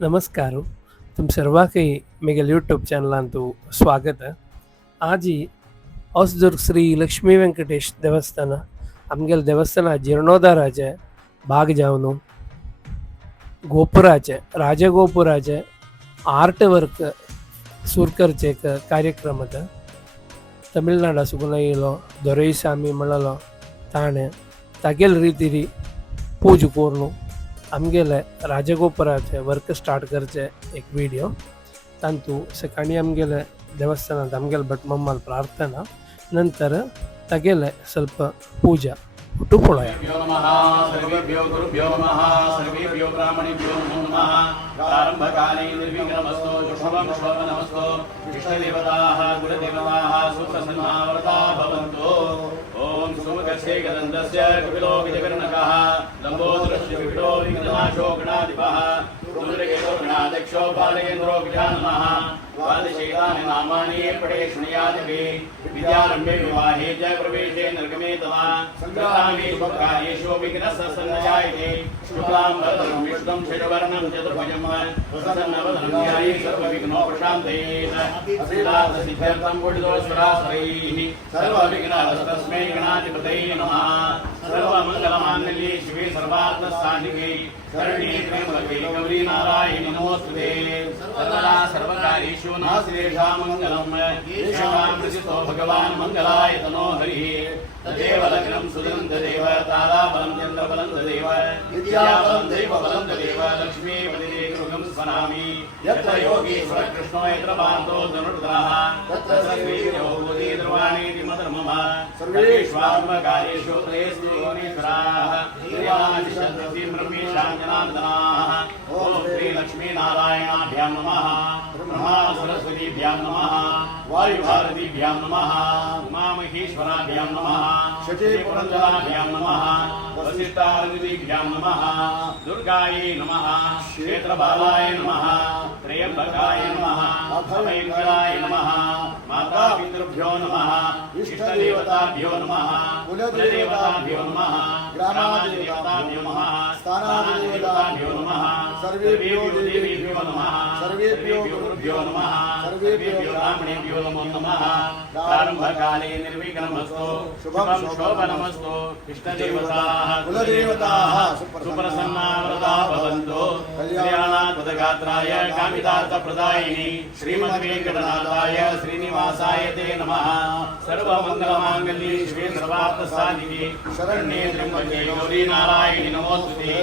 नमस्कार. तुम सर्वांकही मेगेल यूट्यूब चॅनलांतू स्वागत. आज ಹೊಸದುರ್ಗ ಶ್ರೀ ಲಕ್ಷ್ಮೀ ವೆಂಕಟೇಶ್ ದೇವಸ್ಥಾನ आमगेल देवस्थाना जीर्णोद्धाराचे भाग जावन गोपुराचे राजगोपुराचे आर्ट वर्क सुरू करचे एक कार्यक्रम तमिळनाडा सुगुन येयलो दोरईस्वामी म्हणलो ताणें तागेल रितीरी पूजा करून आमगेले राजगोपुराचे वर्क स्टार्ट करचे एक विडियो तांतू सकाळी आमगेले देवस्थानात आमगेले भटमम्माल प्रार्थना नंतर तागेले ಸ್ವಲ್ಪ पूजा ಒಟ್ಟು ಪೊಳಯ सर्वेभ्यो गुरुभ्यो नमः सर्वेभ्यो ब्राह्मणेभ्यो नमो नमः प्रारंभकाले निर्विघ्नमस्तु शुभं शोभनमस्तु इष्टदेवताः गुरुदेवताः सुप्रसन्नावरता भवन्तु ओम सुमुखस्य गदन्दस्य कपिलो गजकर्णकः लम्बोदरस्य विकटो विघ्ननाशो गणाधिपः रुद्रकेतो गणाध्यक्षो बालकेन्द्रो गजाननः द्वादशैतानि नामानि पठे शृणुयादिभिः विद्यारम्भे विवाहे च प्रवेशे निर्गमे तदा संग्रामे शुभकार्येषु विघ्नस्सन्नजायते शुक्लाम्बरधरं विष्णुं शशिवर्णं चतुर्भुजं प्रसन्नवदनं ध्याये सर्वविघ्नोपशान्तये असिद्धार्थसिद्ध्यर्थं पुण्यदोषराश्रयैः सर्वविघ्नहस्तस्मै गणाधिपतये नमः सर्वमङ्गलमाङ्गल्ये शिवे सर्वार्थसाधिके शरण्ये त्र्यम्बके गौरी नारायणि नमोस्तुते सर्वदा सर्वकार्येषु नास्तेषां मङ्गलम् येषां प्रसिद्धो भगवान् मङ्गलाय तनो हरिः तदेव लग्नं सुदं तदेव ताराबलं चन्द्रबलं तदेव विद्याबलं दैवबलं तदेव लक्ष्मीपतिरे गृहं स्मरामि यत्र योगीश्वर कृष्णो यत्र पार्थो धनुर्धरः तत्र सर्वेभ्यो भूति ध्रुवाणीति मधर्मः सर्वेष्वात्मकार्येषु त्रयेषु योगीश्वराः देवादिशन्ति ब्रह्मेशां जनार्दनाः ॐ श्री लक्ष्मीनारायणाभ्यां नमः ब्रह्मा सरस्वतीभ्यां नमः वायुभारतीभ्यां नमः उमामहेश्वराभ्यां नमः शचीपुरन्दराभ्यां नमः वसिष्ठादिभ्यां नमः दुर्गायै नमः क्षेत्रबालाय नमः त्र्यम्बकाय नमः अभयङ्कराय नमः मातापितृभ्यो नमः इष्टदेवताभ्यो नमः कुलदेवताभ्यो नमः ग्रामादिदेवताभ्यो नमः स्थानादिदेवताभ्यो नमः सर्वेभ्यो देवेभ्यो नमः सर्वेभ्यो गुरुभ्यो नमः सर्वेभ्यो ब्राह्मणेभ्यो नमो नमः प्रारम्भकाले निर्विघ्नमस्तु शुभं शोभनमस्तु इष्टदेवताः कुलदेवताः सुप्रसन्नावरता भवन्तु कल्याणाद्भुतगात्राय कामितार्थप्रदायिनि श्रीमद्वेङ्कटनाथाय श्रीनिवासाय ते नमः सर्वमङ्गलमाङ्गल्ये शिवे सर्वार्थसाधिके शरण्ये त्र्यम्बके गौरी नारायणि नमोस्तुते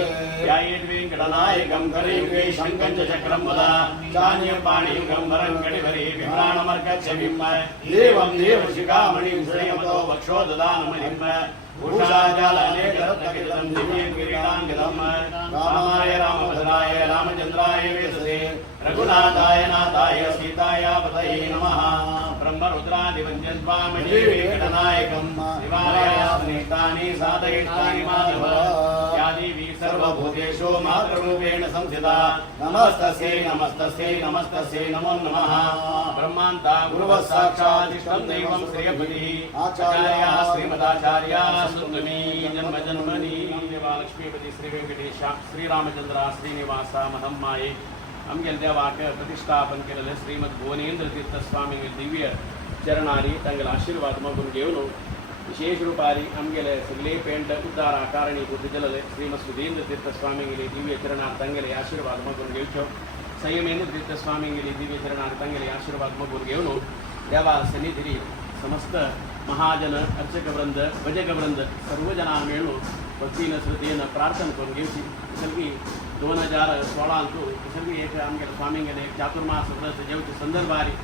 ध्यायेत् वेङ्कटनायकं करेयुगे शङ्खं च चक्रं वदा चान्यं पाणियुगं वरं कटिभरे बिभ्राणमर्कच्छविं देवं देवशिखामणिं श्रेयमतो वक्षो ददानमणिं भूषाजालनेकरत्नकिरीटं दिव्यं किरीटाङ्कितं रामाय रामभद्राय रामचन्द्राय वेदसे रघुनाथाय नाथाय सीताय पतये नमः ब्रह्मरुद्रादिवन्द्यस्वामिने वेङ्कटनायकं दिवालयास्निष्टानि साधयिष्टानि माधव या देवी सर्वभूतेषु मातृरूपेण संस्थिता नमस्तस्यै नमस्तस्यै नमस्तस्यै नमो नमः ब्रह्मान्ता गुरुवः साक्षादिष्टं दैवं श्रियपतिः आचार्याः श्रीमदाचार्याः सुन्दमी जन्म जन्मनि देवा लक्ष्मीपति श्री वेंकटेश श्रीरामचंद्र श्रीनिवास महम्माये आमगेल देवाक प्रतिष्ठापन केलेले श्रीमद भुवनेंद्र तीर्थ स्वामी दिव्य चरणारी तंगल आशीर्वाद मगून घेवन विशेष रूपारी आमगेले सगळे पेंट उद्धार कारणीभूत जलले श्रीमद सुधींद्र तीर्थ स्वामी दिव्य चरणार तंगले आशीर्वाद मगून घेवचो संयमेंद्र तीर्थ स्वामी दिव्य चरणार तंगले आशीर्वाद मगून घेवन देवा सन्निधी समस्त महाजन अर्चक वृंद भजक वृंद सर्वजना मिळून भक्तीनं श्रद्धेनं प्रार्थना करून घेवची सगळी 2016 अंतू सगळी एक आमगे स्वामींगेले एक चातुर्मास व्रत जेवची संदर्भारी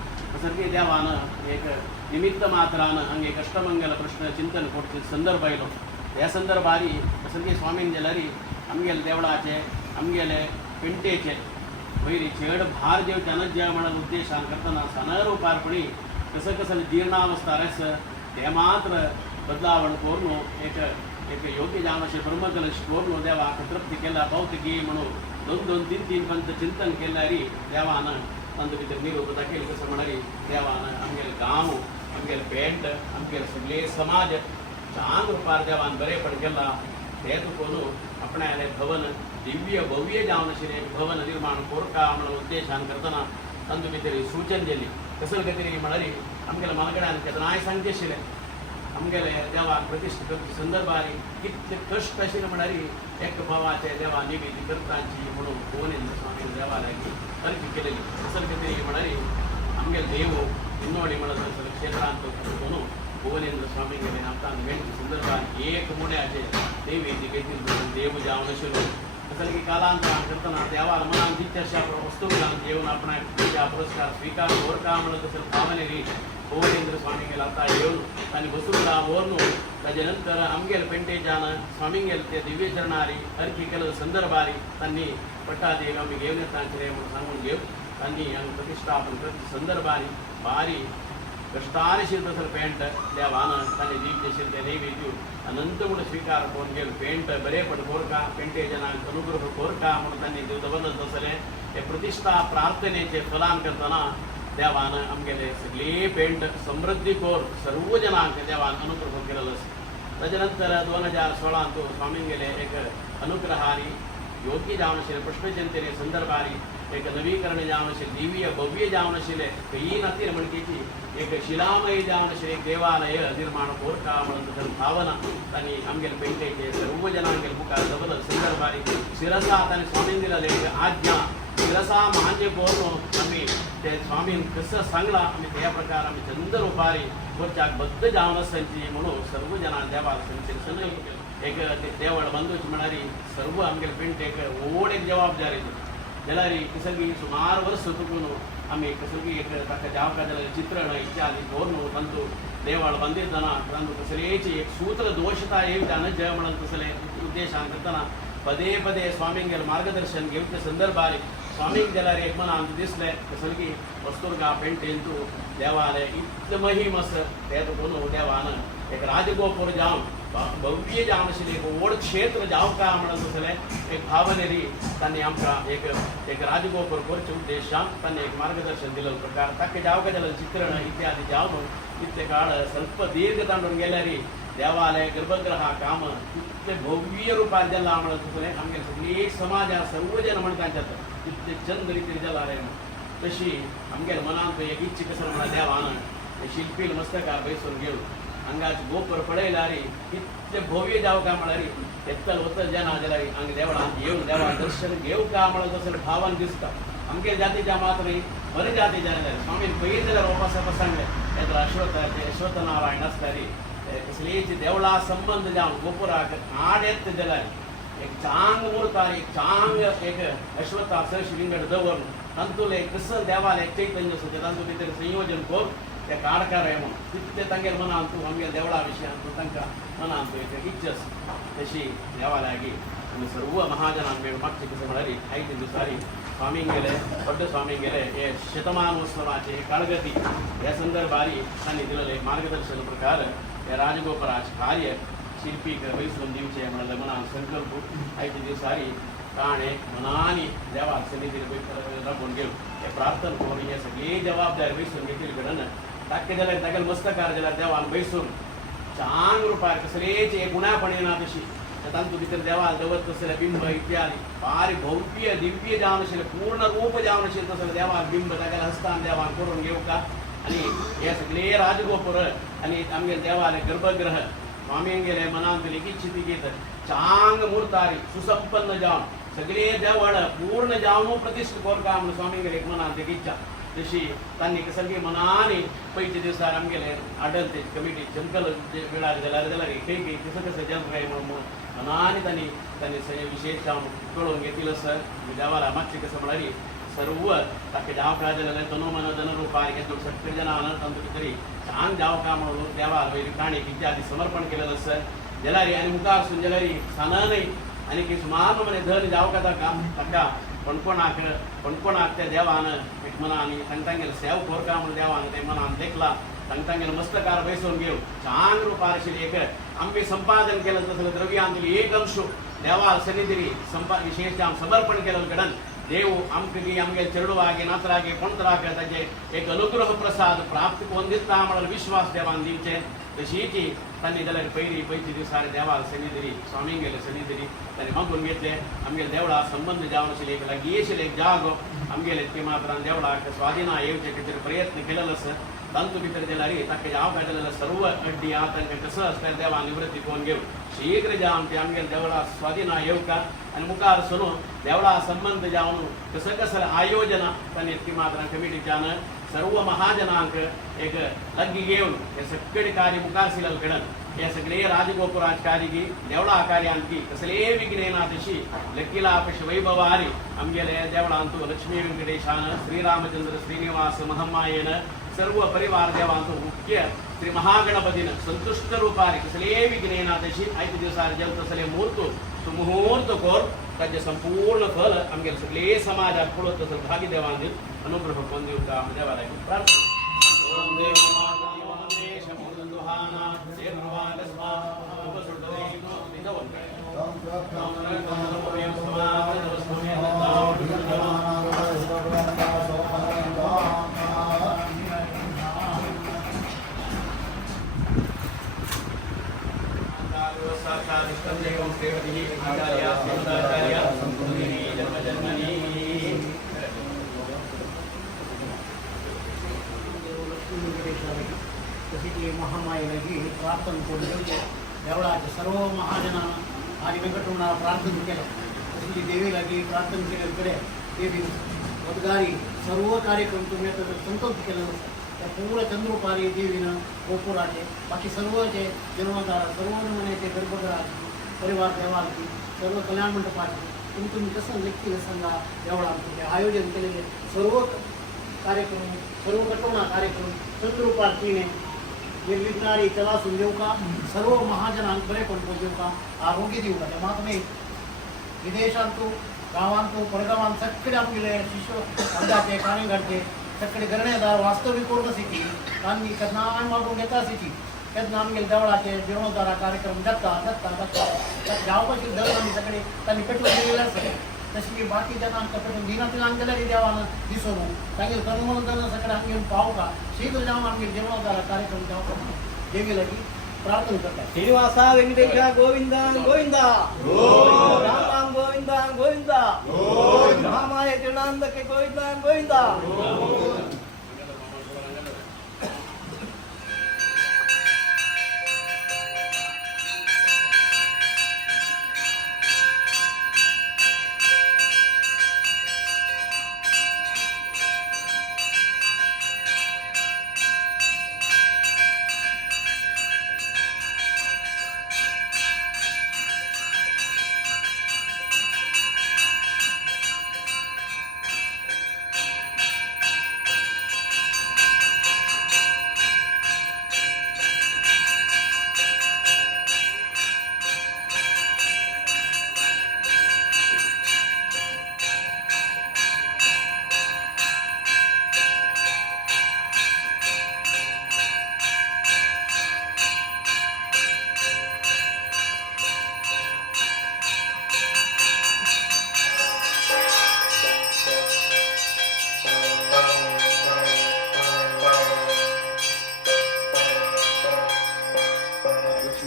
सगळी देवानं एक निमित्त मात्रानं हंगे कष्टमंगल प्रश्न चिंतन कोटचे संदर्भ आयलो या संदर्भारी सगळी स्वामींगेलरी आमगेले देवळाचे आमगेले पिंटेचे वैरी चेड भार जेवचे अनज्य म्हणून उद्देशान करताना सनरूपार्पणी कसं कसं जीर्णावस्था रस ते मात्र बदलावण करून एक योग्य जावशे ब्रह्मकलश करून देवा तृप्ती केला भौतिकी म्हणून 2-2-3-3 पंच चिंतन केल्यारी देवानं अंत भितर निरोप दाखल कसं म्हणणारी देवानं आमगेले गांव आमगेले पेंट आमगेले सगळे समाज चांग रूपार देवान बरेपण केला ते तुकोन आपणाले भवन दिव्य भव्य जावन आशिल्लें भवन निर्माण कोरका म्हणून उद्देशान करतना तांतूं भितर सूचन दिली कसं तरी म्हळ्यार आमगेल्या मनगड्यान केन्नाय सांगचें आशिल्लें आमगेले देवाक प्रतिश्ठ करचे संदर्भारी कितले कश्ट आशिल्ले म्हळ्यार एक भावाचे देवा निवेदी करताची म्हणून भुवनेंद्र स्वामी देवालयाची अर्जी केलेली कसं तरी म्हळ्यार आमगेले देव इन्नोडी म्हणत क्षेत्रांत दोनू भुवनेंद्र स्वामी गेले आमकां वेळचे संदर्भात एक मुड्याचे देवी दिवेतील देव जावन आशिल्लो कसं की कालांतरान करतना देवाला मनान दिच्छा वस्तू घेवन आपण त्या पुरस्कार स्वीकार कोरका म्हणत असेल भावनेरी भुवनेंद्र स्वामी गेला आता येऊन आणि वसूला ओरनू त्याच्यानंतर आमगेल पेंटेजान स्वामींगेल ते दिव्य चरणारी अर्की केलं संदर्भारी त्यांनी पट्टादी आम्ही घेऊन येतांचे म्हणून सांगून घेऊ त्यांनी आम्ही प्रतिष्ठापन करत संदर्भारी भारी कष्टारशील तसं पेंट देवानं तांणी दिव्यशील ते नैवेद्य अनंत म्हणून स्वीकार करून गेलो पेंट बरे पड कोरका पेंटेजनाक अनुग्रह कोरका म्हणून त्यांनी देवदबंद असले हे प्रतिष्ठा प्रार्थनेचे फलान करताना देवान आमगेले सगळे पेंट समृद्धी कोर सर्व जनांक देवान अनुग्रह केलेलो त्याच्यानंतर 2016 तो स्वामी गेले एक अनुग्रहारी योगी जावन आशिल्ले पुष्पजयंतेने संदर्भारी एक नवीकरण जावन आशिल्ले दिव्य भव्य जावन आशिल्ले ही नतीर म्हणकेची एक शिलामयी जावन आशिल्ले एक देवालय निर्माण कोरका म्हणून भावना तांणी आमगेले पेंटेचे सर्व जनांगेले मुखार दबल संदर्भारी शिरसा तांणी स्वामीन दिलेले एक आज्ञा शिरसा मान्य करून आम्ही ते स्वामीन कसं सांगला आम्ही त्या प्रकार आम्ही चंद रुपारी वरच्याक बद्ध जावन आसची म्हणून सर्व जनां देवाला संचलन एक देवळ बंदूच म्हणणारी सर्व आमगेले पेंट एक व्हड एक जबाबदारी जाल्यार कसं सुमार वर्स चुकून आम्ही कसं की एक ताका जावका जाल्यार चित्रण इत्यादी करून तांतू देवळ बांदितना तांतू कसलेची एक सूत्र दोषता येवी जाणं जय म्हणून कसले उद्देशान करतना पदे पदे स्वामींगेल मार्गदर्शन घेवचे संदर्भारी स्वामीक जाल्यार एक मनान दिसलें कसं की वस्तुर्गा पेंटेंतू देवालय इतलें महिम आसा तें दोन देवान एक राजगोपूर जावन भव्य जावन आशिल्लें एक व्हड क्षेत्र जावका म्हणून आसलें एक भावनेरी तांणी आमकां एक राजगोपूर करचे उद्देशान तांणी एक मार्गदर्शन दिलेलो प्रकार ताका जावका जाल्यार चित्रण इत्यादी जावन कितले काळ ಸ್ವಲ್ಪ दीर्घ तांडून गेल्यार देवालय गर्भगृह काम कितले भव्य रुपान जालां म्हणून आसलें आमगे सगळी समाज सर्व जन म्हणटात कितले चंद रितीन जाला रे तशी आमगेल्या मनांत एक इच्छा कसं म्हणा देवान शिल्पील मस्तकार बैसून घेवन हांगाचे गोपूर पळयल्यार कितले भव्य जावका म्हळ्यार एत्तल वतल जना जाल्यार हांगा देवळांत येवन देवा दर्शन घेवका म्हणून तसं भावान दिसता आमगे जातीच्या मात्र बरे जातीच्या जाल्यार स्वामीन पयलीं जाल्यार ओपास सांगले येतलो अश्वथ नारायण आसल्यार कसलेची देवळा संबंध जावन गोपुराक आड येत जाल्यार एक चांग मुर्तार एक चांग एक अश्वथा सरशी विंगड दवरून तांतूल एक कसं देवाल एक चैतन्य आसा तांतूं भितर संयोजन करून ते काडकार आहे म्हणून तितले तांगेर मनान तूं आमगे देवळा विशयान तूं तांकां मनान तूं एक इच्छा आसा तशी देवालयागी आमी सर्व महाजनांक मेळून मागचे कशें म्हळ्यार आयचे दिसारी स्वामींक गेले पड्ड स्वामींक गेले हे शतमान उत्सवाचे काळगती ह्या संदर्भारी तांणी दिलेले मार्गदर्शन प्रकार हे राजगोपुराचे कार्य शिल्पीक बैसून दिवचे म्हणल्यार मनान संकल्प आयचे दिसारी ताणे मनानी देवा सन्निधीर राबून घेवन हे प्रार्थना करून हे सगळी जबाबदारी बैसून घेतली घडन ताका जाल्यार तागेले मस्तकार जाल्यार देवान बैसून चांग रुपार कसलेच एक गुणापण येना तशी तांतूं भितर देवाल दवरत आसलेले बिंब इत्यादी भारी भव्य दिव्य जावन आशिल्ले पूर्ण रूप जावन आशिल्ले तसले देवाक बिंब तागेल्या हस्तान देवान करून घेवका आनी हे सगळे राजगोपूर आनी आमगे देवालय गर्भगृह स्वामीन गेले मनान तुली इच्छिती घेत चांग मुर्तारी सुसंपन्न जावन सगळे देवळ पूर्ण जावन प्रतिश्ठ कोरका म्हणून स्वामीन गेले एक मनान ते इच्छा तशी तांणी सगळी मनानी पयचे दिसार आमगेले आडलते कमिटी जनकल वेळार जाल्यार काही कसं कसं जन राय म्हणून मनानी तांणी विशेष जावन कळोवन घेतिल्लो सर देवाला मातशें कसं म्हळ्यार सर्व ताका जावका जाल्यार तनोमन धनरूपार घेतलो सगळे जनां तांतूं भितर छान जावका म्हणून देवा वयली काणीक इत्यादी समर्पण केलेलो सर जाल्यार आनी मुखार सुन जाल्यार साननय आनी की सुमार प्रमाणे धन जावका ताका कोणकोणाक त्या देवान एक मनान तांगेले सेव कोरका म्हणून देवान ते मनान देखला तांगेले मस्तकार बैसून घेवन छान रुपार आशिल्ली एक आमी संपादन केलं तसलें द्रव्यांतली एक अंश देवा सन्निधीरी विशेष जावन समर्पण केलें घडन देव आमकां आमगे चेडवागे नातरागे कोणतराक ताजे एक अनुग्रह प्रसाद प्राप्त करून दिता म्हणून विश्वास देवान दिवचे तशी की त्यांनी जाल्यार पयलीं दिसार देवाक सन्निधी स्वामीक गेले सन्निधी ताणें मागून घेतले आमगेले देवळा संबंध जावन आशिल्ले एक लागीं आशिल्ले एक जागो आमगेले ते मात्रान देवळाक स्वादिना येवचे खातीर प्रयत्न केलेलो आसा तांतू भितर जाल्यार ताका हांव काडलेलो सर्व अड्डी आहा तांकां कसं आसता देवा निवृत्ती कोण घेवन शीघ्र जावन ते आमगेले देवळा स्वादिना येवका आनी मुखार सरून देवळा संबंध जावन कसं आयोजना तांणी ती मात्रान कमिटीच्यान सर्व महाजनांक एक लग्गी घेवन हे सगळे कार्य मुखार सिलल घडन हे सगळे राजगोपुराज कार्य देवळा कार्यांकी कसले विघ्न येना तशी लक्कीला पश वैभवारी आमगेले देवळांतू लक्ष्मी वेंकटेशान श्रीरामचंद्र श्रीनिवास महम्मायेन सर्व परिवार देवांतू मुख्य श्री महागणपतीन संतुष्ट रूपारी कसले विघ्न येना तशी आयचे दिवसार जेल तसले मुहूर्त कोर ताजे संपूर्ण फल आमगेले सगळे समाजात पडत तसं भागी देवान अनुग्रह कोण दिवता देवाला प्रार्थना ओम देव माता वंदे शमूल दुहाना देव भगवान स्वा उपसुडदे निदवं महामायेलागी प्रार्थना करून देवळाच्या सर्व महाजनांना आणि वेंकटरमणाला प्रार्थना केलं तशी देवीलागी प्रार्थना केल्याकडे देवी उद्गारी सर्व कार्यक्रम तुम्ही आता संतोष केलं त्या पूर्ण चंद्रोपारी देवीनं गोपुराचे बाकी सर्व जे जन्मदार सर्व नमुन्याचे गर्भगृहाची परिवार देवाची सर्व कल्याण मंडपाचे तुम्ही कसं नक्की सांगा देवळात ते आयोजन केलेले सर्व कार्यक्रम सर्व कटोना कार्यक्रम चंद्रोपार्थीने निर्विघ्नारी चलासून देऊ का सर्व महाजनांक बरे पण देऊ का आरोग्य देऊ का तेव्हा तुम्ही विदेशांतू गावांतू परगावांत सगळे आपले शिष्य अर्धाचे काणेघाटचे सगळे गरणेदार वास्तविक कोण सिटी तांनी केन्ना मागून घेता सिटी केन्ना आमगेले देवळाचे जीर्णोद्धारा कार्यक्रम जाता जावपाची दर आमी सगळे तांणी पेटवून दिलेले आसता तशी बाकी जनांक पेटून दिनांतल्यान गेल्यार देवान दिसून तांगेले कर्मण दर सगळे आमगेर पावका शीघ्र जावन आमगेले जीर्णोद्धारा कार्यक्रम जावपा देवी लागीं प्रार्थना करता श्रीनिवासा वेंकटेशा गोविंदा गोविंदा राम राम गोविंदा गोविंदा महामाया चरणांदके गोविंदा गोविंदा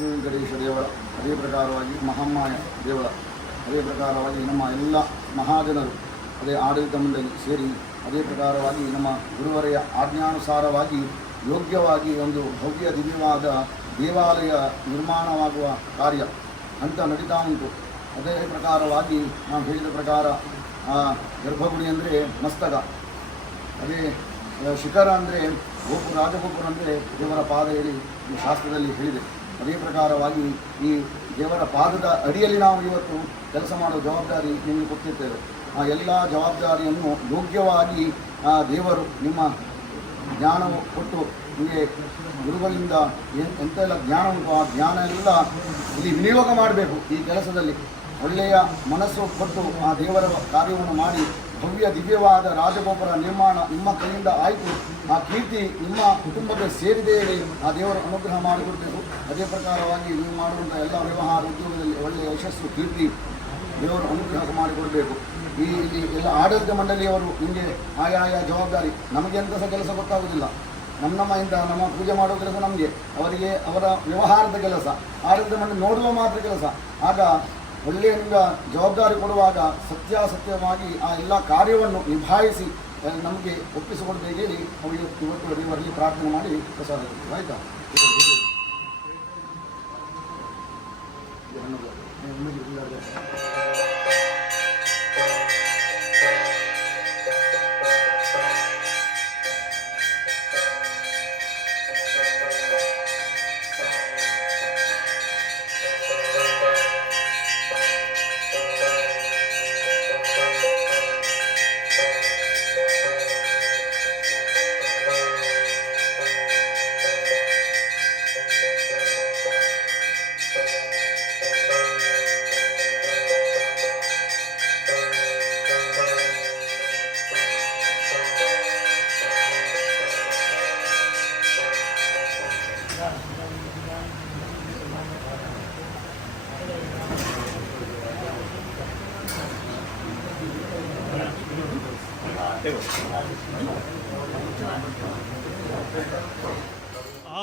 ವೆಂಕಟೇಶ್ವರ ದೇವರ ಅದೇ ಪ್ರಕಾರವಾಗಿ ಮಹಾಮಾಯ ದೇವರ ಅದೇ ಪ್ರಕಾರವಾಗಿ ನಮ್ಮ ಎಲ್ಲ ಮಹಾಜನರು ಅದೇ ಆಡಳಿತ ಮಂಡಳಿ ಸೇರಿ ಅದೇ ಪ್ರಕಾರವಾಗಿ ನಮ್ಮ ಗುರುವರೆಯ ಆಜ್ಞಾನುಸಾರವಾಗಿ ಯೋಗ್ಯವಾಗಿ ಒಂದು ಭವ್ಯ ದಿವ್ಯವಾದ ದೇವಾಲಯ ನಿರ್ಮಾಣವಾಗುವ ಕಾರ್ಯ ಅಂತ ನಡೀತಾ ಉಂಟು. ಅದೇ ಪ್ರಕಾರವಾಗಿ ನಾವು ಹೇಳಿದ ಪ್ರಕಾರ ಗರ್ಭಗುಡಿ ಅಂದರೆ ಮಸ್ತಕ, ಅದೇ ಶಿಖರ ಅಂದರೆ ಗೋಪುರ, ರಾಜಗೋಪುರ ಅಂದರೆ ದೇವರ ಪಾದ ಹೇಳಿ ಈ ಶಾಸ್ತ್ರದಲ್ಲಿ ಹೇಳಿದೆ. ಅದೇ ಪ್ರಕಾರವಾಗಿ ಈ ದೇವರ ಪಾದದ ಅಡಿಯಲ್ಲಿ ನಾವು ಇವತ್ತು ಕೆಲಸ ಮಾಡುವ ಜವಾಬ್ದಾರಿ ನಿಮಗೆ ಕೊಟ್ಟಿರ್ತೇವೆ. ಆ ಎಲ್ಲ ಜವಾಬ್ದಾರಿಯನ್ನು ಯೋಗ್ಯವಾಗಿ ದೇವರು ನಿಮ್ಮ ಜ್ಞಾನವು ಕೊಟ್ಟು ನಿಮಗೆ ಗುರುಗಳಿಂದ ಎಂತೆಲ್ಲ ಜ್ಞಾನ ಉಂಟು ಆ ಜ್ಞಾನ ಎಲ್ಲ ಇಲ್ಲಿ ವಿನಿಯೋಗ ಮಾಡಬೇಕು. ಈ ಕೆಲಸದಲ್ಲಿ ಒಳ್ಳೆಯ ಮನಸ್ಸು ಕೊಟ್ಟು ಆ ದೇವರ ಕಾರ್ಯವನ್ನು ಮಾಡಿ ಭವ್ಯ ದಿವ್ಯವಾದ ರಾಜಗೋಪುರ ನಿರ್ಮಾಣ ನಿಮ್ಮ ಕೈಯಿಂದ ಆಯಿತು. ಆ ಕೀರ್ತಿ ನಿಮ್ಮ ಕುಟುಂಬಕ್ಕೆ ಸೇರಿದೆ ಹೇಳಿ ಆ ದೇವರ ಅನುಗ್ರಹ ಮಾಡಿಕೊಡ್ಬೇಕು. ಅದೇ ಪ್ರಕಾರವಾಗಿ ನೀವು ಮಾಡುವಂಥ ಎಲ್ಲ ವ್ಯವಹಾರ ಉದ್ಯೋಗದಲ್ಲಿ ಒಳ್ಳೆಯ ಯಶಸ್ಸು ಕೀರ್ತಿ ದೇವರು ಅನುಗ್ರಹ ಮಾಡಿಕೊಡಬೇಕು. ಇಲ್ಲಿ ಎಲ್ಲ ಆಡಳಿತ ಮಂಡಳಿಯವರು ನಿಮಗೆ ಆಯಾಯ ಜವಾಬ್ದಾರಿ, ನಮಗೆ ಎಂಥ ಸಹ ಕೆಲಸ ಗೊತ್ತಾಗೋದಿಲ್ಲ. ನಮ್ಮಿಂದ ನಮ್ಮ ಪೂಜೆ ಮಾಡೋ ಕೆಲಸ ನಮಗೆ, ಅವರಿಗೆ ಅವರ ವ್ಯವಹಾರದ ಕೆಲಸ, ಆಡಳಿತ ಮಂಡಳಿ ನೋಡುವ ಮಾತ್ರ ಕೆಲಸ. ಆಗ ಒಳ್ಳೆಯ ನಿಮ್ಗೆ ಜವಾಬ್ದಾರಿ ಕೊಡುವಾಗ ಸತ್ಯಾಸತ್ಯವಾಗಿ ಆ ಎಲ್ಲ ಕಾರ್ಯವನ್ನು ನಿಭಾಯಿಸಿ ನಮಗೆ ಒಪ್ಪಿಸಿಕೊಡ್ಬೇಕು ಹೇಳಿ ನಾವು ಇವತ್ತು ದೇವರಲ್ಲಿ ಪ್ರಾರ್ಥನೆ ಮಾಡಿ ಪ್ರಸಾದ ಕೊಡ್ತೀವಿ. ಆಯಿತಾ?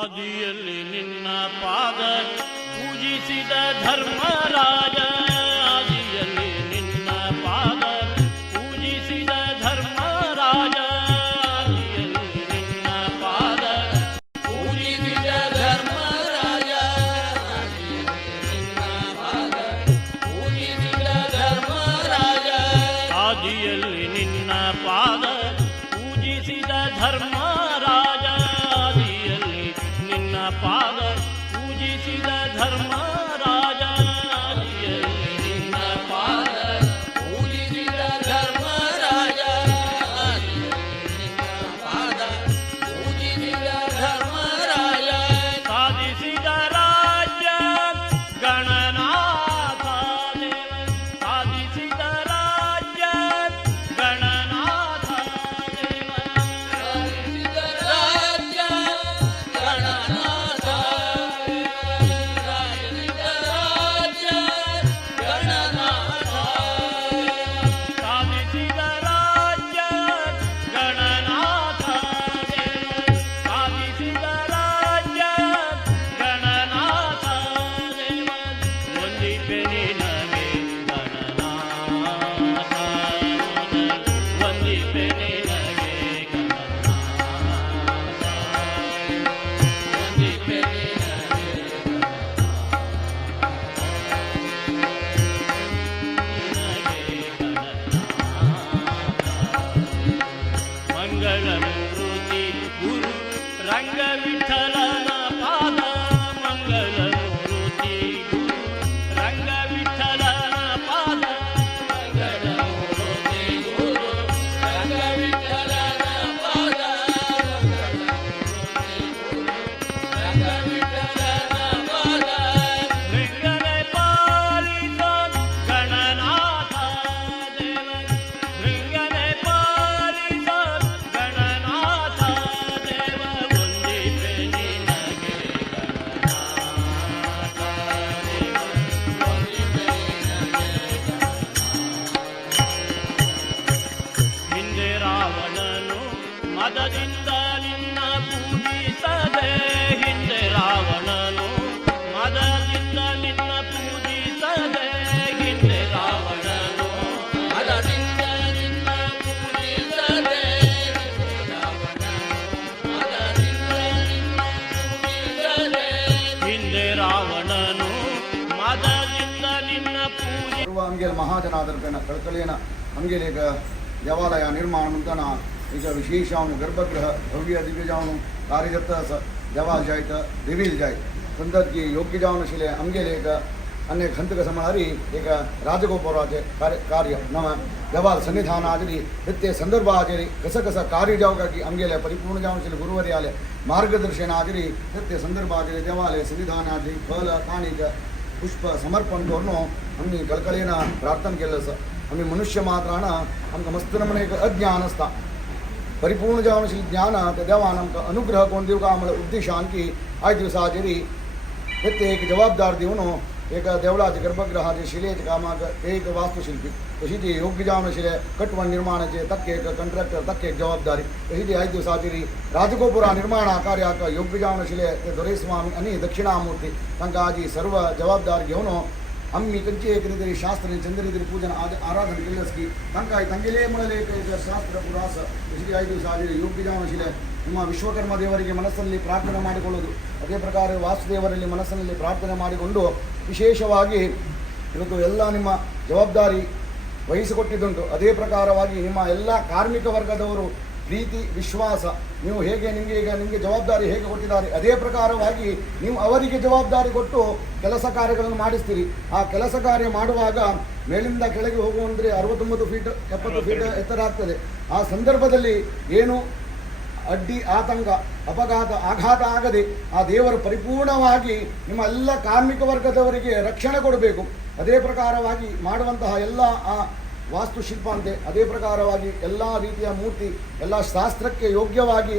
ಆದಿಯಲ್ಲಿ ನಿನ್ನ ಪಾದ ಪೂಜಿಸಿದ ಧರ್ಮರಾಜ, ಆದಿಯಲ್ಲಿ ನಿನ್ನ ಪಾದ ಪೂಜಿಸಿದ ಧರ್ಮರಾಜ, ಆದಿಯಲ್ಲಿ ನಿನ್ನ ಪಾದ ಪೂಜಿಸಿದ ಧರ್ಮರಾಜ, ಆದಿಯಲ್ಲಿ ನಿನ್ನ ಪಾದ ಪೂಜಿಸಿದ ಧರ್ಮರಾಜ, ಆದಿಯಲ್ಲಿ ನಿನ್ನ ಪಾದ ಪೂಜಿಸಿದ ಧರ್ಮರಾಜ, ಆದಿಯಲ್ಲಿ ನಿನ್ನ ಪಾದ ಪೂಜಿಸಿದ ಧರ್ಮರಾಜ, ನಿನ್ನ ಪಾದ ಪೂಜಿಸಿದ ಧರ್ಮರಾಜ, ಸಾಧಿಸಿದ ರಾಜ್ಯ ಗಣನಾಥ ದೇವ, ಸಾಧಿಸಿದ ರಾಜ್ಯ ಗಣನಾಥ ದೇವ, ಸಾಧಿಸಿದ ರಾಜ್ಯ ಗಣನಾಥ ದೇವ, ಸಾಧಿಸಿದ ರಾಜ್ಯ ಗಣನಾಥ ದೇವ, ಸಾಧಿಸಿದ ರಾಜ್ಯ ಗಣನಾಥ ದೇವ, ಸಾಧಿಸಿದ ರಾಜ್ಯ ಗಣನಾಥ ದೇವ, ವಂದಿಪೆ ನಿನಗೆ ಗಣನಾಥ, ವಂದಿಪೆ ನಿನಗೆ ಗಣನಾಥ, ವಂದಿಪೆ ಮಂಗಳಮೂರ್ತಿ ಗುರು ರಂಗವಿಠಲನ ಪಾದ, ಮಂಗಳಮೂರ್ತಿ ಗುರು ರಂಗವಿಠಲನ ಪಾದ, ಮಂಗಳಮೂರ್ತಿ ಗುರು ರಂಗವಿಠಲನ ಪಾದ, ರಂಗವಿಠಲನ ಪಾದ, ಲಿಂಗನೆ ಪಾಲಿಸ ಗಣನಾಥ ದೇವ, ಲಿಂಗನೆ ಪಾಲಿಸ ಗಣನಾಥ ದೇವ, ವಂದಿಪೆ ನಿನಗೆ ಗಣನಾಥ ದೇವ, ವಂದಿಪೆ ನಿನಗೆ ಹಿಂದೆ ರಾವಣನು ಮದದಿಂದ ನಿನ್ನ ಪೂಜಿಸದೆ, ಹಿಂದೆ ರಾವಣನು ಮದದಿಂದ ನಿನ್ನ ಪೂಜಿಸದೆ, ಹಿಂದೆ ರಾವಣನು ಮದದಿಂದ ನಿನ್ನ ಪೂಜಿಸದೆ, ಹಿಂದೆ ರಾವಣನು ಮದದಿಂದ ನಿನ್ನ ಪೂಜೆ ಸರ್ವ ಅಂಗೆल महाजनादर्पेन कळकळेन अंगेलेग देवालय निर्माण म्हणताना ಈಗ ವಿಶೇಷ ಅವನು ಗರ್ಭಗೃಹ ಭವ್ಯ ದಿವ್ಯ ಜಾವನು ಕಾರ್ಯದತ್ತ देवाल जायत देवील जायत संदर्की योग्य जावन शिले अंगेले एक अनेक हंतक समारी एक राजगोपुराचे कार्य नव देवाल सन्निधान आजरी नित्य संदर्भ आजरी कस कस कार्य जावगा की अंगेले परिपूर्ण जावन शिले गुरुवारी आले मार्गदर्शन आजरी नित्य संदर्भ आजरी देवालय सन्निधान आजरी फल काणिक पुष्प समर्पण करून आम्ही कळकळीनं प्रार्थना केलं. आम्ही मनुष्य मात्रान आमकां मस्त नमुने एक अज्ञान असता परिपूर्ण जावनशील ज्ञान त्या देवान आमकां अनुग्रह कोण दिवं का आम्हाला उद्देशान की आयज दिवसा हाजेरी ते एक जबाबदार दिवन एक देवळाचे गर्भगृहाचे शिलेचे कामाक ते एक वास्तुशिल्पी तशी ती योग्य जावन शिले कटवण निर्माणाचे तक्के एक कंट्रॅक्टर तक्के एक जबाबदारी तशी ती 5 दिवसाची राजगोपुरा निर्माण कार्याक योग्य जावन शिले ते दोरेस्वामी आणि दक्षिणामूर्ती तांकां आजी सर्व जबाबदारी घेवन आम्ही त्यांची एक रीती शास्त्र चंद्ररीती पूजन आराधना केली की तांकां तांगेले म्हणले एक ಶಾಸ್ತ್ರ ಪುರಾಸ ತशी 5 ದಿವಸ ಯೋಗ್ಯ ಜಾವನ ಶಿಲೆ ನಿಮ್ಮ ವಿಶ್ವಕರ್ಮ ದೇವರಿಗೆ ಮನಸ್ಸಲ್ಲಿ ಪ್ರಾರ್ಥನೆ ಮಾಡಿಕೊಳ್ಳೋದು ಅದೇ ಪ್ರಕಾರ ವಾಸುದೇವರಲ್ಲಿ ಮನಸ್ಸಿನಲ್ಲಿ ಪ್ರಾರ್ಥನೆ ಮಾಡಿಕೊಂಡು ವಿಶೇಷವಾಗಿ ಇವತ್ತು ಎಲ್ಲ ನಿಮ್ಮ ಜವಾಬ್ದಾರಿ ವಹಿಸಿಕೊಟ್ಟಿದ್ದುಂಟು. ಅದೇ ಪ್ರಕಾರವಾಗಿ ನಿಮ್ಮ ಎಲ್ಲ ಕಾರ್ಮಿಕ ವರ್ಗದವರು ಪ್ರೀತಿ ವಿಶ್ವಾಸ ನೀವು ಹೇಗೆ ನಿಮಗೆ ಜವಾಬ್ದಾರಿ ಹೇಗೆ ಕೊಟ್ಟಿದ್ದಾರೆ ಅದೇ ಪ್ರಕಾರವಾಗಿ ನೀವು ಅವರಿಗೆ ಜವಾಬ್ದಾರಿ ಕೊಟ್ಟು ಕೆಲಸ ಕಾರ್ಯಗಳನ್ನು ಮಾಡಿಸ್ತೀರಿ. ಆ ಕೆಲಸ ಕಾರ್ಯ ಮಾಡುವಾಗ ಮೇಲಿಂದ ಕೆಳಗೆ ಹೋಗುವಂದರೆ 69 ಫೀಟ್ 70 ಫೀಟ್ ಎತ್ತರ ಆಗ್ತದೆ. ಆ ಸಂದರ್ಭದಲ್ಲಿ ಏನು ಅಡ್ಡಿ ಆತಂಕ ಅಪಘಾತ ಆಘಾತ ಆಗದೆ ಆ ದೇವರು ಪರಿಪೂರ್ಣವಾಗಿ ನಿಮ್ಮ ಎಲ್ಲ ಕಾರ್ಮಿಕ ವರ್ಗದವರಿಗೆ ರಕ್ಷಣೆ ಕೊಡಬೇಕು. ಅದೇ ಪ್ರಕಾರವಾಗಿ ಮಾಡುವಂತಹ ಎಲ್ಲ ಆ ವಾಸ್ತುಶಿಲ್ಪ ಅಂತೆ ಅದೇ ಪ್ರಕಾರವಾಗಿ ಎಲ್ಲ ರೀತಿಯ ಮೂರ್ತಿ ಎಲ್ಲ ಶಾಸ್ತ್ರಕ್ಕೆ ಯೋಗ್ಯವಾಗಿ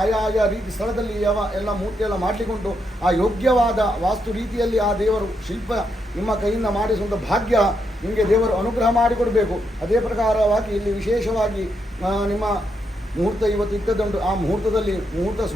ಆಯಾ ರೀತಿ ಸ್ಥಳದಲ್ಲಿ ಎಲ್ಲ ಮೂರ್ತಿಯೆಲ್ಲ ಮಾಡಲಿಕ್ಕುಂಟು. ಆ ಯೋಗ್ಯವಾದ ವಾಸ್ತು ರೀತಿಯಲ್ಲಿ ಆ ದೇವರು ಶಿಲ್ಪ ನಿಮ್ಮ ಕೈಯಿಂದ ಮಾಡಿಸುವಂಥ ಭಾಗ್ಯ ನಿಮಗೆ ದೇವರು ಅನುಗ್ರಹ ಮಾಡಿಕೊಡಬೇಕು. ಅದೇ ಪ್ರಕಾರವಾಗಿ ಇಲ್ಲಿ ವಿಶೇಷವಾಗಿ ನಿಮ್ಮ ಮುಹೂರ್ತ ಇವತ್ತು ಇಟ್ಟದ್ದುಂಟು. ಆ ಮುಹೂರ್ತದಲ್ಲಿ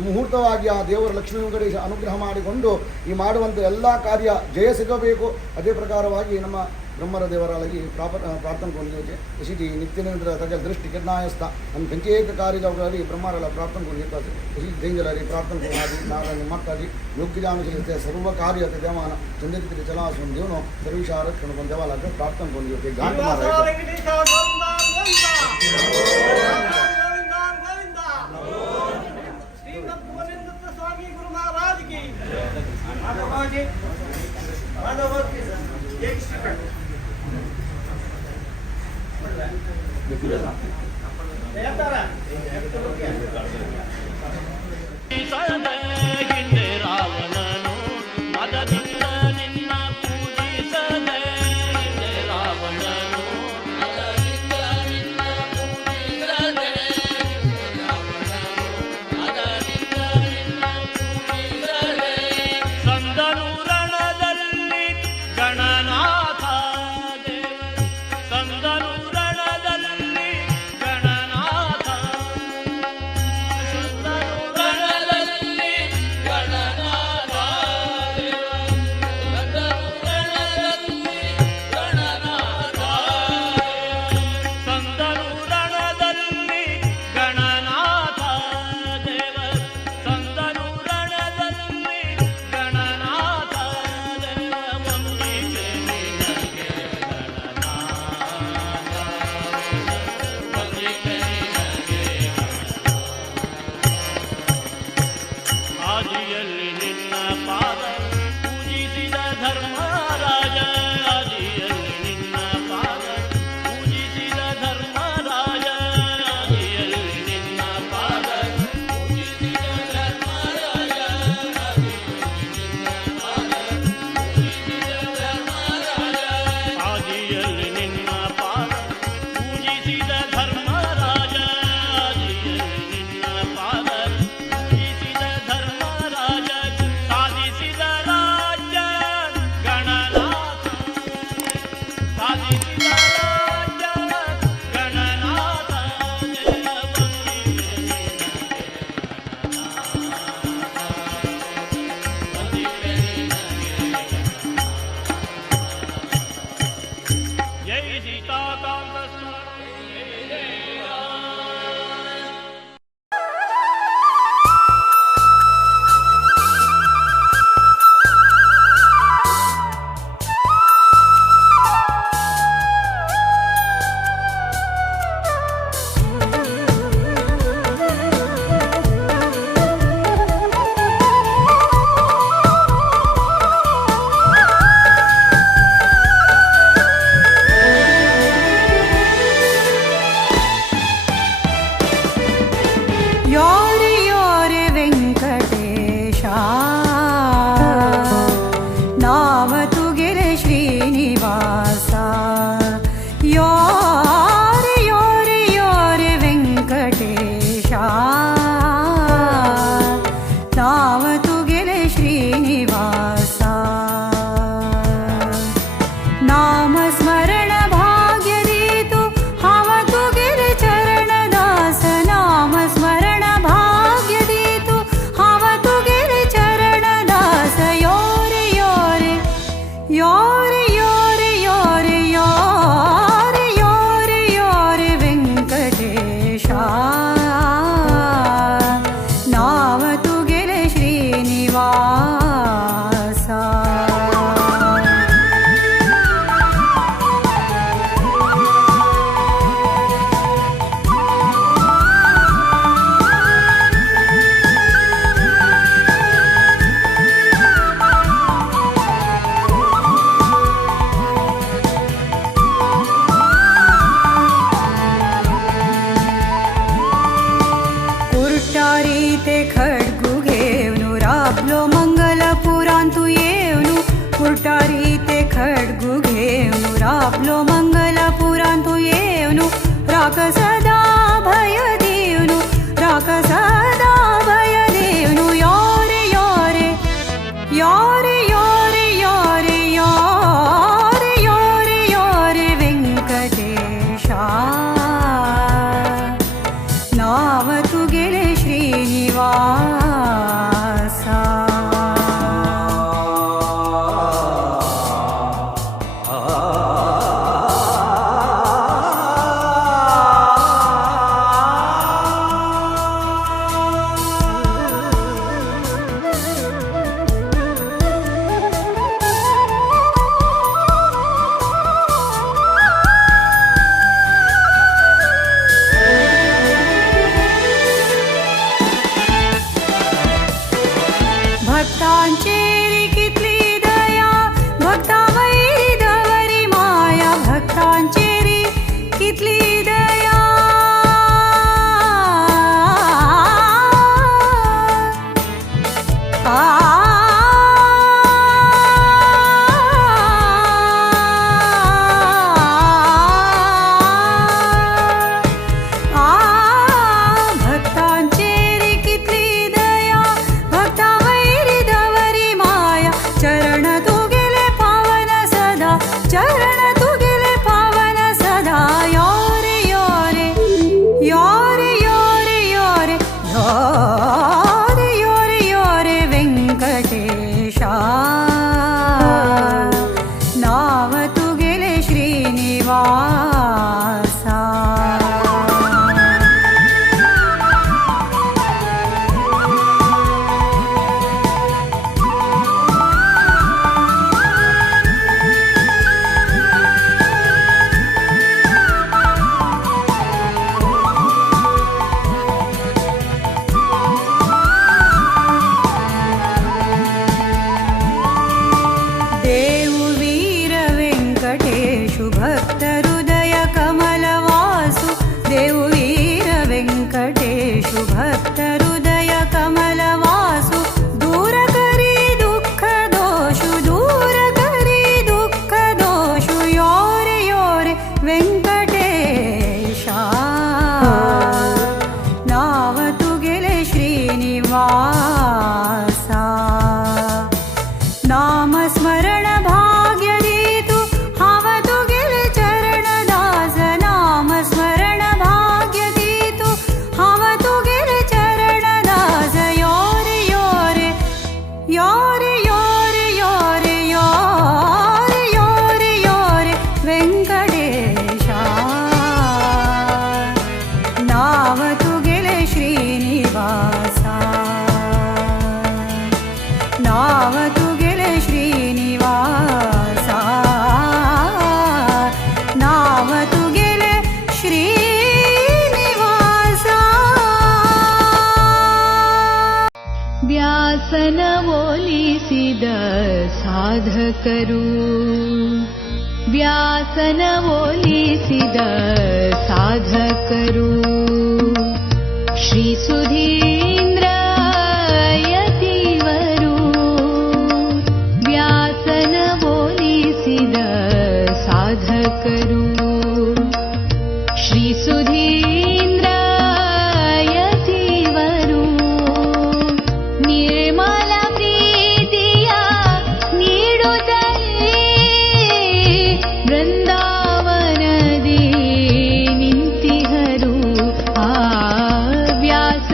ಮುಹೂರ್ತವಾಗಿ ಆ ದೇವರು ಲಕ್ಷ್ಮೀ ವೆಂಕಟೇಶ ಅನುಗ್ರಹ ಮಾಡಿಕೊಂಡು ಈ ಮಾಡುವಂಥ ಎಲ್ಲ ಕಾರ್ಯ ಜಯ ಸಿಗಬೇಕು. ಅದೇ ಪ್ರಕಾರವಾಗಿ ನಮ್ಮ ಬ್ರಹ್ಮರ ದೇವರಾಗಿ ಪ್ರಾರ್ಥನೆ ಕೊಂಡಿದ್ದೆ ಇಸಿ ನಿತ್ಯನೇಂದ್ರ ತಗ ದೃಷ್ಟಿ ಕಿರಣಾಯಸ್ತ ನಮ್ಮ ಪಂಚೇಕ ಕಾರ್ಯದವರಲ್ಲಿ ಬ್ರಹ್ಮರಲ್ಲ ಪ್ರಾರ್ಥನೆ ಕೊಂಡಿರ್ತಾರೆ ಇಸಿ ಜೈಂಜಲರಿ ಪ್ರಾರ್ಥನೆ ಮಾಡಿ ನಾರಾಯಣ ಮಟ್ಟಾಗಿ ಯೋಗ್ಯಜಾಮಿಸಿರುತ್ತೆ ಸರ್ವ ಕಾರ್ಯ ದೇವಾನ ಚಂದ್ರಿತ್ರಿ ಚಲಾಸುವ ದೇವನು ಸರ್ವಿಷಾರಕ್ಷಣ ದೇವಾಲಯ ಪ್ರಾರ್ಥನೆ ಕೊಂಡಿರುತ್ತೆ ಗಾಂಧ स्वामी गुरु महाराज की ಹಿಂದೆ ರಾವಣನು ಮದದಿಂದ ನಿನ್ನ ಪೂಜಿಸದೆ ಹಿಂದೆ ರಾವಣನು ಮದದಿಂದ ನಿನ್ನ ಪೂಜಿಸದೆ ಸದಾ ಭಯದೇವನು ರಾಕ ಸದಾ ಭಯದೇವನು ಯಾರೆ ಯಾರೆ ಯಾರೆ ಯಾರೆ ಯಾರೆ ಯಾರೆ ಯಾರೆ ಯಾರೆ ವೆಂಕಟೇಶ ನಾವತು ಗೆಲೆ ಶ್ರೀನಿವಾಸ भक्तांचेरी कितली दया भक्ता वैदवरी माया भक्तांचेरी कितली दया भक्तांचेरी कितली दया भक्ता वैरिदवरी माया चरण तू गेले पावन सदा चरण तू गेले पावन सदा यारे यारे यारे यारे यारे यारे यारे यारे ವೆಂಕಟೇಶ ನಾವತು ಗೆಲೆ ಶ್ರೀನಿವಾಸ देवु वीर वेंकटेशु भक्त हृदय कमलवासु देवु वीर वेंकटेशु भक्त हृदय कमलवासु दूर करी दुःख दोषु दूर करी दुःख दोषु योरे योरे वेंकटेश नावतु ಗೆಲೆ ಶ್ರೀನಿವಾಸ नाम स्मरण भाग्य दीतु हावतु ಗೆಲೆ चरणदास नाम स्मरण भाग्य दीतु हावतु ಗೆಲೆ चरणदास योरे योरे योरे योरे योरे योरे योरे योरे ವೆಂಕಟೇಶ ನಾವತು ಗೆಲೆ ಶ್ರೀನಿವಾಸ ನಾವತು ಗೆಲೆ ಶ್ರೀನಿವಾಸ ನಾವತು ಗೆಲೆ ಶ್ರೀನಿವಾಸ ವ್ಯಾಸನ ಒಲಿಸಿದ ಸಾಧಕರು ವ್ಯಾಸನ ಒಲಿಸಿದ ಸಾಧಕರು ಶ್ರೀ ಸುಧೀಂದ್ರ ಯತಿವರು ವ್ಯಾಸನ ಒಲಿಸಿದ ಸಾಧಕರು ಶ್ರೀ ಸುಧೀಂದ್ರ ಯತಿವರು ನಿರ್ಮಲ ಪ್ರೀತಿಯ ನೀಡುತ್ತಲೇ ಬೃಂದಾವನದಿ ನಿಂತಿಹರು ಆ ವ್ಯಾಸ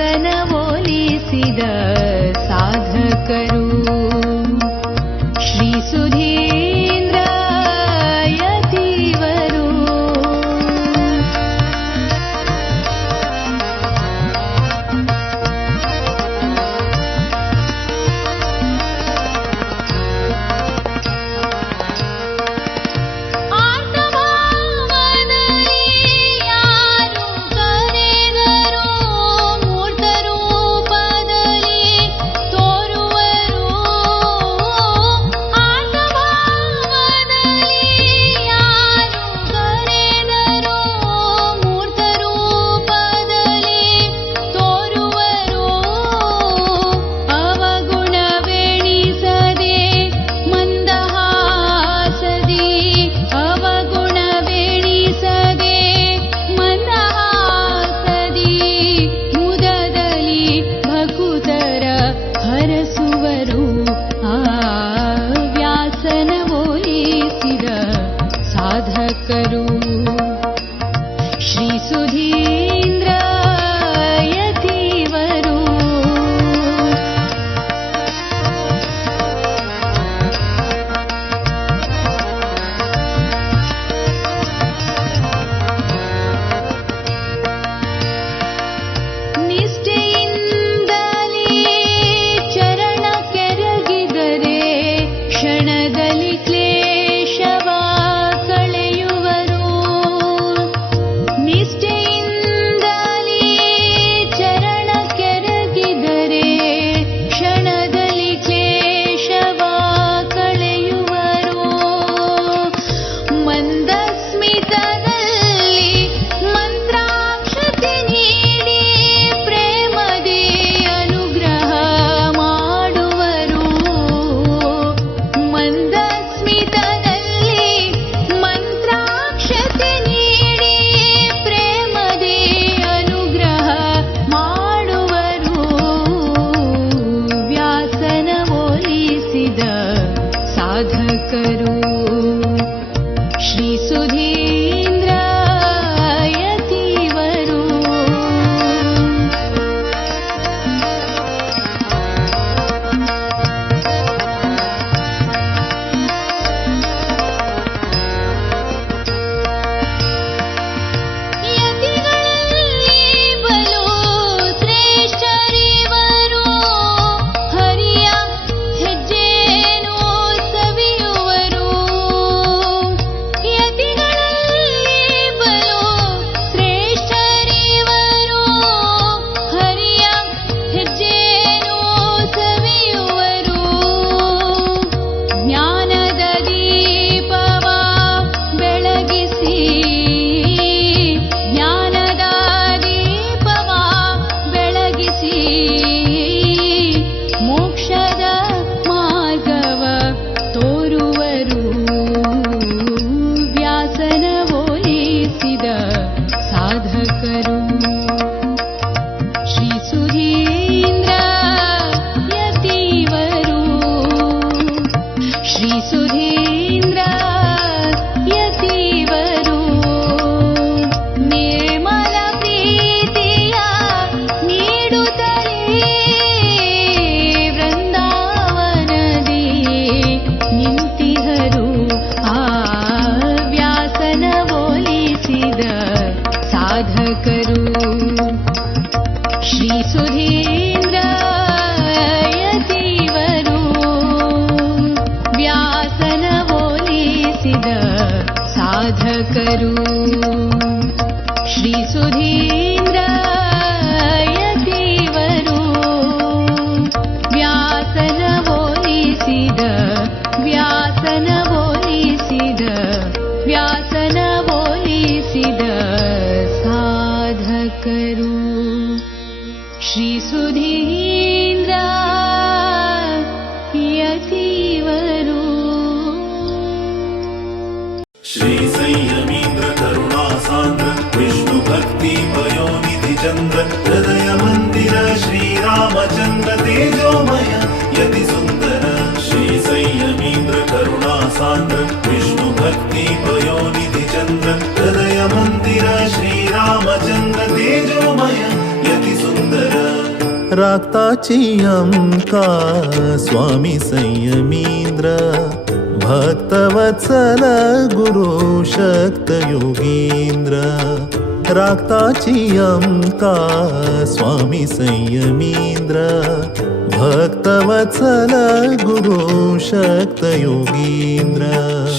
श्रीसुधीन्द्र यतिवरू व्यासन बोलिसिद साधकरू श्रीसुधीन्द्र यतिवरू व्यासन बोलिसिद साधकरू श्रीसुधीन्द्र यतिवरू श्री संयमीन्द्र करुणासान्द्र विष्णु भक्ति पयोनिधि चन्द्र हृदय मंदिर श्रीरामचन्द्र तेजोमय यति सुन्दर श्री संयमीन्द्र करुणासान्द्र विष्णु भक्ति पयोनिधि चन्द्र हृदय मंदिर श्रीरामचन्द्र तेजोमय यति सुन्दर राक्ताची अंका स्वामी संयमीन्द्र भक्तवत्सल गुरु शक्त योगींद्र राक्ताची अंका स्वामी संयमीन्द्र भक्तवत्सल गुरु शक्त योगींद्र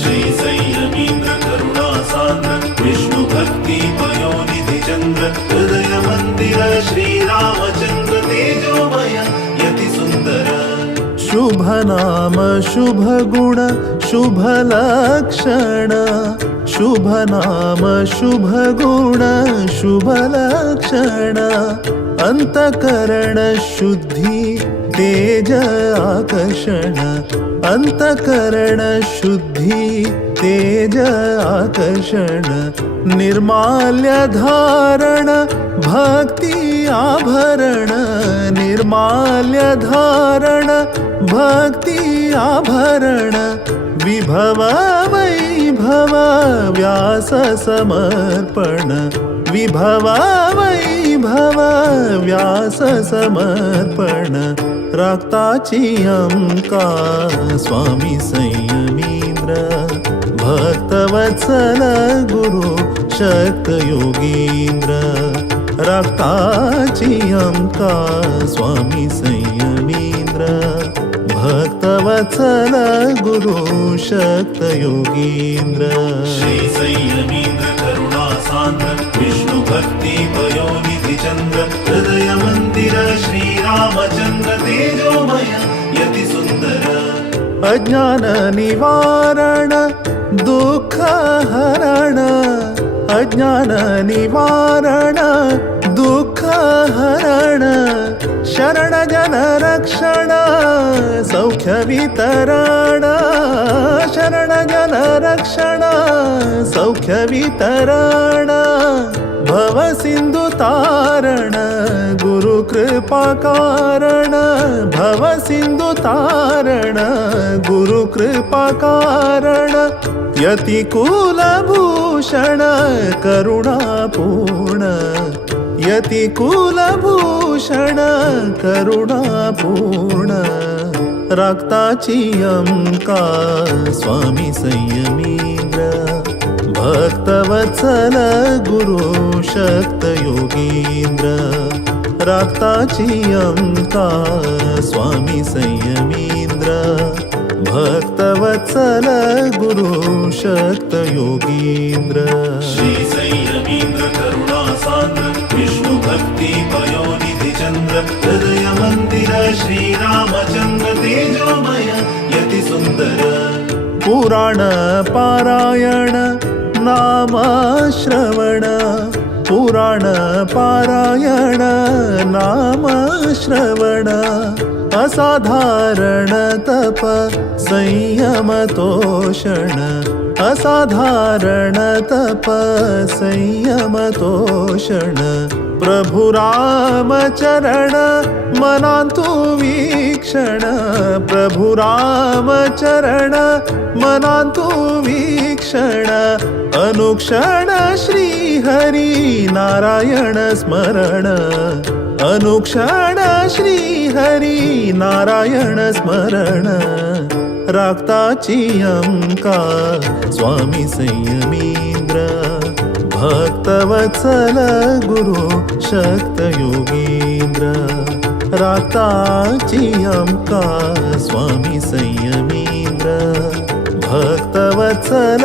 श्री संयमीन्द्र करुणासान्द्र विष्णु भक्ति पयोनिधि चन्द्र हृदय मंदिर श्रीरामचन्द्र तेजोमय यति सुन्दर शुभ नाम शुभ गुण शुभ लक्षण शुभ नाम शुभ गुण शुभ लक्षण अंतकरण शुद्धि तेज आकर्षण अंतकरण शुद्धि तेज आकर्षण निर्माल्य धारण भक्ति आभरण निर्माल्य धारण भक्ति आभरण विभव वैभव व्यास समर्पण विभव वैभव व्यास समर्पण राक्ताची अंका स्वामी संयमीन्द्र भक्तवत्सल गुरु शक्त योगींद्र राक्ताची अंका स्वामी संयमीन्द्र भक्तवत्सल गुरु शक्त योगींद्र श्री संयमीन्द्र करुणासान्द्र विष्णु भक्ति पयोनिधि चन्द्र हृदय मंदिर श्रीरामचन्द्र तेजोमय यति सुन्दर अज्ञान निवारण दुःख हरण अज्ञान निवारण दुःख हरण शरण जन रक्षण सौख्य वितरण शरण जन रक्षण सौख्य वितरण भव सिंधु तारण गुरु कृपा कारण भव सिंधु तारण गुरु कृपा कारण यति कुलभूषण करुणापूर्ण यति कुलभूषण करुणापूर्ण राक्ताची अंका स्वामी संयमीन्द्र भक्तवत्सल गुरु शक्त योगींद्र राक्ताची अंका स्वामी संयमीन्द्र भक्तवत्सल गुरु शक्त योगींद्र श्री संयमीन्द्र करुणासान्द्र विष्णु भक्ति पयोनिधि चन्द्र हृदय मंदिर श्रीरामचन्द्र तेजोमय यति सुन्दर पुराण पारायण नाम श्रवण पुराण पारायण नाम श्रवण असाधारण तप संयम तोषण असाधारण तप संयम तोषण प्रभु राम चरण मनांतु वीक्षण प्रभु राम चरण मनांतु वीक्षण अनुक्षण श्री हरि नारायण स्मरण अनुक्षण श्री हरि नारायण स्मरण राक्ताची अंका स्वामी संयमीन्द्र भक्तवत्सल गुरु शक्त योगी योगींद्र राताची आमका स्वामी संयमींद्र भक्तवत्सल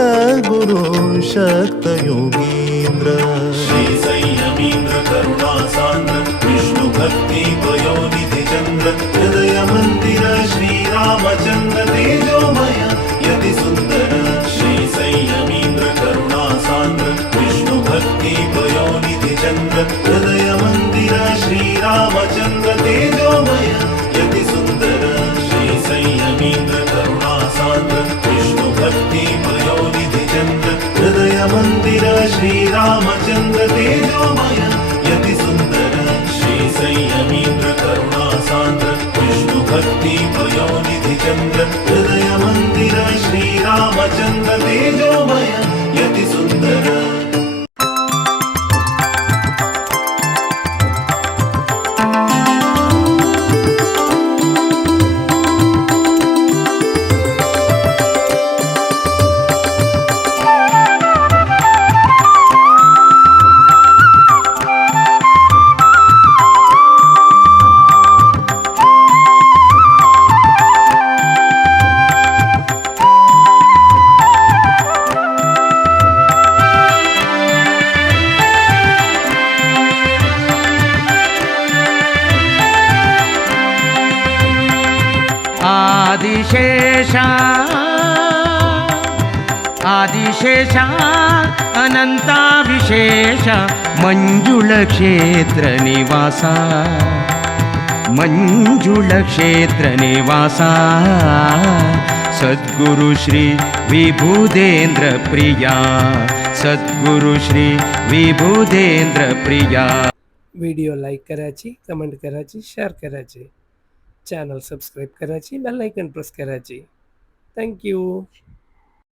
गुरु शक्त योगींद्र श्री संयमींद्र करुणा सान्द्र विष्णु भक्ति वयोनिधि चंद्र हृदय मंदिर श्री रामचंद्र तेजोमय यति सुंदर श्री संयमींद्र करुणा सान्द्र विष्णु भक्ति वयोनिधि चंद्र हृदय मंदिर श्री रामचंद्र तेजोमय यति सुंदर श्री संयमींद्र करुणा सान्द्र विष्णु भक्ति वयोनिधि चंद्र हृदय मंदिर श्री रामचंद्र तेजोमय यति सुंदर श्री संयमींद्र करुणा सान्द्र विष्णु भक्ति वयोनिधि चंद्र हृदय मंदिर श्री रामचंद्र तेजोमय यति सुंदर आदिशेष अनंताविशेष मंजुळ क्षेत्र निवासा मंजुळ क्षेत्र निवासा सद्गुरु श्री विभुदेंद्र प्रिया सद्गुरु श्री विभुदेंद्र प्रिया. व्हिडिओ लाईक करायची, कमेंट करायची, शेअर करायची, चॅनल सबस्क्राईब करायची, बेल आयकन प्रेस करायची. थँक्यू.